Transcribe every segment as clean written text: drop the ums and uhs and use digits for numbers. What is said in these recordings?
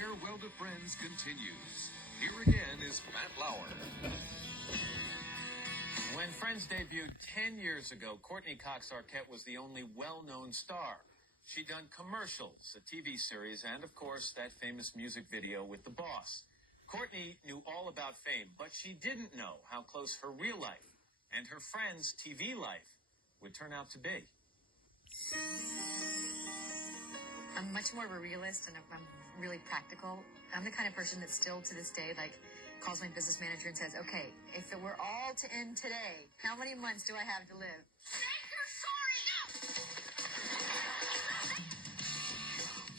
Farewell to Friends continues. Here again is Matt Lauer. When Friends debuted 10 years ago, Courtney Cox Arquette was the only well-known star. She'd done commercials, a TV series, and, of course, that famous music video with the boss. Courtney knew all about fame, but she didn't know how close her real life and her friends' TV life would turn out to be. I'm much more of a realist, and I'm really practical. I'm the kind of person that still, to this day, calls my business manager and says, okay, if it were all to end today, how many months do I have to live?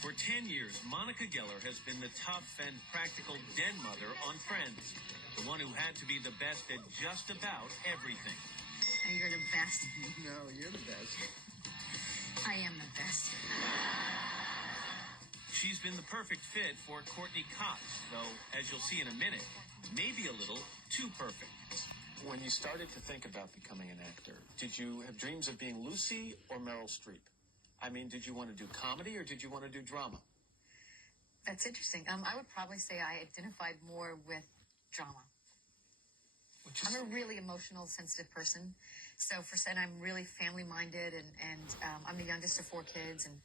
For 10 years, Monica Geller has been the tough and practical den mother on Friends, the one who had to be the best at just about everything. And you're the best. No, you're the best. I am the best. She's been the perfect fit for Courtney Cox, though, as you'll see in a minute, maybe a little too perfect. When you started to think about becoming an actor, did you have dreams of being Lucy or Meryl Streep? I mean, did you want to do comedy or did you want to do drama? That's interesting. I would probably say I identified more with drama. I'm a really emotional, sensitive person. So I'm really family-minded, and I'm the youngest of 4 kids, and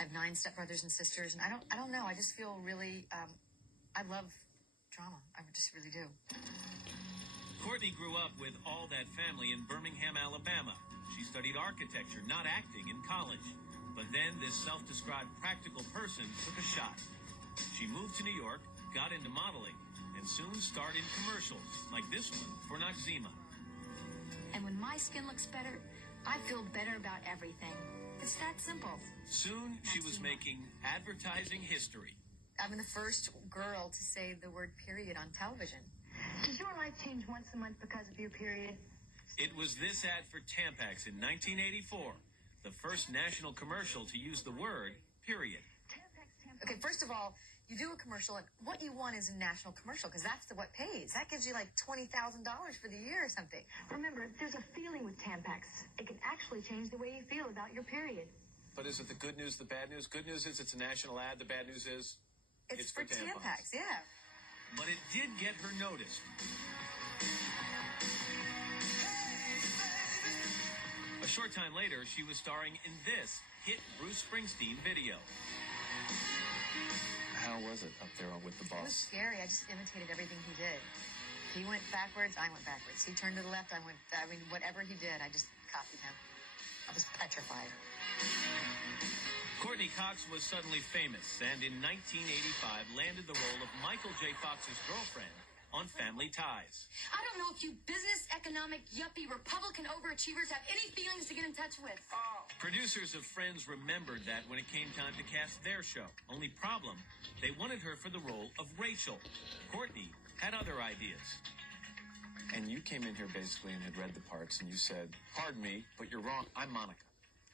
I have 9 stepbrothers and sisters. And I don't know. I just feel really, I love drama. I just really do. Courtney grew up with all that family in Birmingham, Alabama. She studied architecture, not acting, in college. But then this self-described practical person took a shot. She moved to New York, got into modeling, and soon starred in commercials, like this one for Noxzema. And when my skin looks better, I feel better about everything. It's that simple. Soon, she was making advertising history. I'm the first girl to say the word period on television. Does your life change once a month because of your period? It was this ad for Tampax in 1984, the first national commercial to use the word period. Okay, first of all, you do a commercial, and what you want is a national commercial, because that's what pays. That gives you like $20,000 for the year or something. Remember, there's a feeling with Tampax. It can actually change the way you feel about your period. But is it the good news, the bad news? Good news is it's a national ad. The bad news is it's for Tampax, yeah. But it did get her noticed. A short time later, she was starring in this hit Bruce Springsteen video. How was it up there with the It was boss? scary. I just imitated everything he did. He went backwards, I went backwards. He turned to the left, whatever he did, I just copied him. I was petrified. Courtney Cox was suddenly famous, and in 1985 landed the role of Michael J. Fox's girlfriend on Family Ties. I don't know if you business, economic, yuppie, Republican overachievers have any feelings to get in touch with. Producers of Friends remembered that when it came time to cast their show. Only problem, they wanted her for the role of Rachel. Courtney had other ideas. And you came in here basically and had read the parts, and you said, pardon me, but you're wrong. I'm Monica.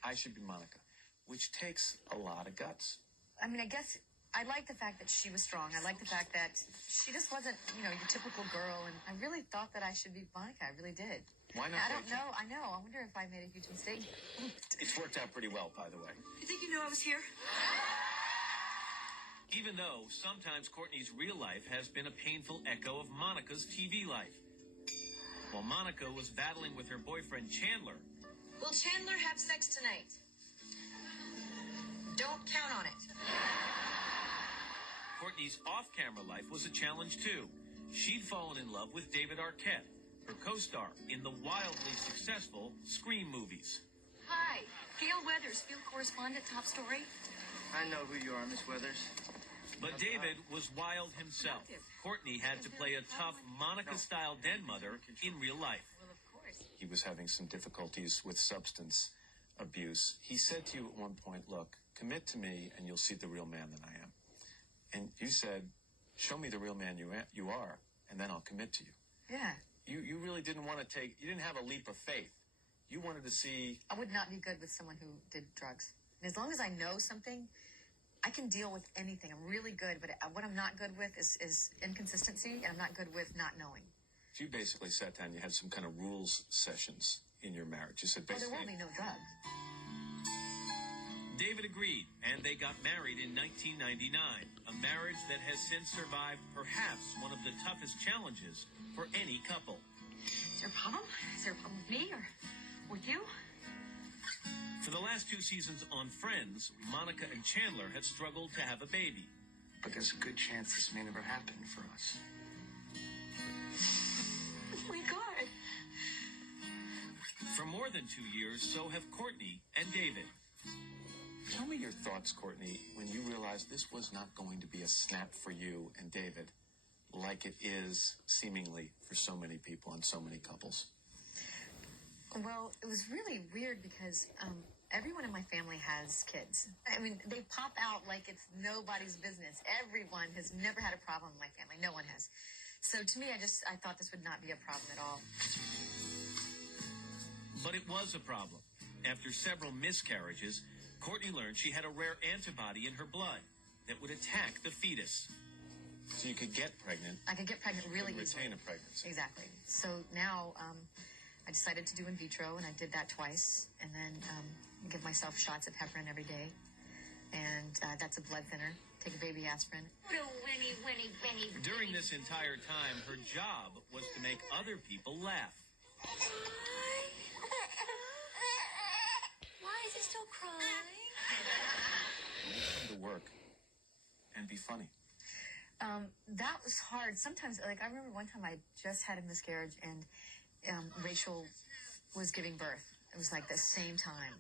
I should be Monica. Which takes a lot of guts. I mean, I guess I like the fact that she was strong. I like the fact that she just wasn't, your typical girl. And I really thought that I should be Monica. I really did. Why not? I don't know. I know. I wonder if I made a huge mistake. It's worked out pretty well, by the way. You think you knew I was here? Even though sometimes Courtney's real life has been a painful echo of Monica's TV life. While Monica was battling with her boyfriend Chandler. Will Chandler have sex tonight? Don't count on it. Courtney's off-camera life was a challenge, too. She'd fallen in love with David Arquette, her co-star in the wildly successful Scream movies. Hi, Gail Weathers, field correspondent, Top Story. I know who you are, Miss Weathers. But David was wild himself. Courtney had to play a tough Monica-style den mother in real life. Well, of course. He was having some difficulties with substance abuse. He said to you at one point, look, commit to me and you'll see the real man that I am. And you said, show me the real man you are, and then I'll commit to you. Yeah. You really didn't want to you didn't have a leap of faith. You wanted to see. I would not be good with someone who did drugs. And as long as I know something, I can deal with anything. I'm really good, but what I'm not good with is inconsistency, and I'm not good with not knowing. So you basically sat down, you had some kind of rules sessions in your marriage. You said basically. Well, there will be no drugs. David David agreed, and they got married in 1999, a marriage that has since survived perhaps one of the toughest challenges for any couple. Is there a problem? Is there a problem with me or with you? For the last 2 seasons on Friends, Monica and Chandler have struggled to have a baby. But there's a good chance this may never happen for us. Oh my God. For more than 2 years, so have Courtney and David. Tell me your thoughts, Courtney, when you realized this was not going to be a snap for you and David, like it is seemingly for so many people and so many couples. Well, it was really weird because everyone in my family has kids. I mean, they pop out like it's nobody's business. Everyone has never had a problem in my family. No one has. So to me, I thought this would not be a problem at all. But it was a problem. After several miscarriages, Courtney learned she had a rare antibody in her blood that would attack the fetus. So you could get pregnant. I could get pregnant really and easily. retain a pregnancy. Exactly. So now I decided to do in vitro, and I did that twice, and then give myself shots of heparin every day. And that's a blood thinner. Take a baby aspirin. What a winny. During this entire time, her job was to make other people laugh. Why is he still crying? To work and be funny. That was hard. Sometimes, like, I remember one time I just had a miscarriage, and Rachel was giving birth. It was like the same time.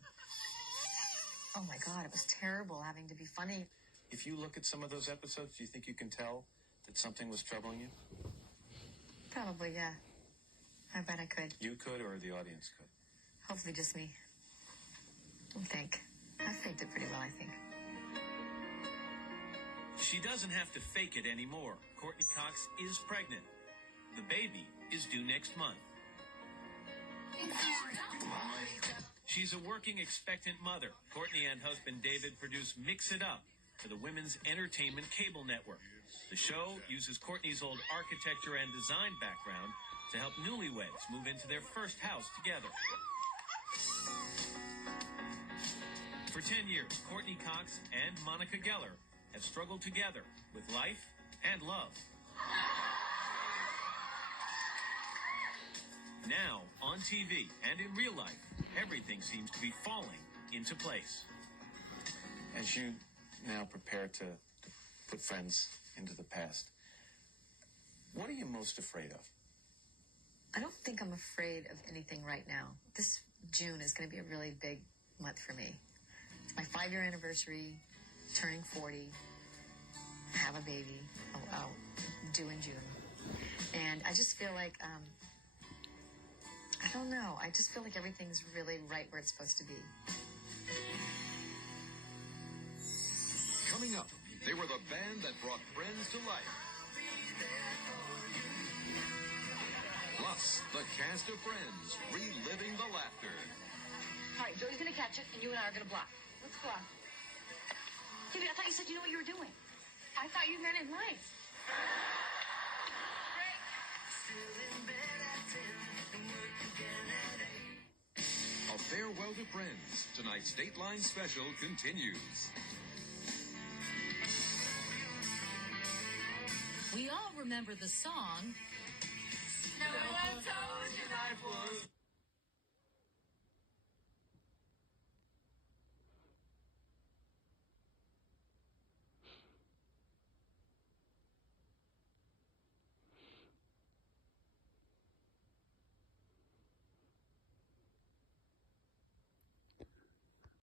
Oh my God, it was terrible having to be funny. If you look at some of those episodes, do you think you can tell that something was troubling you? Probably, yeah. I bet I could. You could, or the audience could. Hopefully just me. I think. I faked it pretty well, I think. She doesn't have to fake it anymore. Courtney Cox is pregnant. The baby is due next month. She's a working, expectant mother. Courtney and husband David produce Mix It Up for the Women's Entertainment Cable Network. The show uses Courtney's old architecture and design background to help newlyweds move into their first house together. For 10 years, Courtney Cox and Monica Geller have struggled together with life and love. Now, on TV and in real life, everything seems to be falling into place. As you now prepare to put Friends into the past, what are you most afraid of? I don't think I'm afraid of anything right now. This June is going to be a really big month for me. It's my 5-year anniversary, turning 40, have a baby, due in June. And I just feel like, I don't know, I just feel like everything's really right where it's supposed to be. Coming up, they were the band that brought Friends to life. Plus, the cast of Friends reliving the laughter. All right, Joey's gonna catch it, and you and I are gonna block. Let's block. David, I thought you said you know what you were doing. I thought you meant in life. A farewell to Friends. Tonight's Dateline special continues. We all remember the song. No one told you life was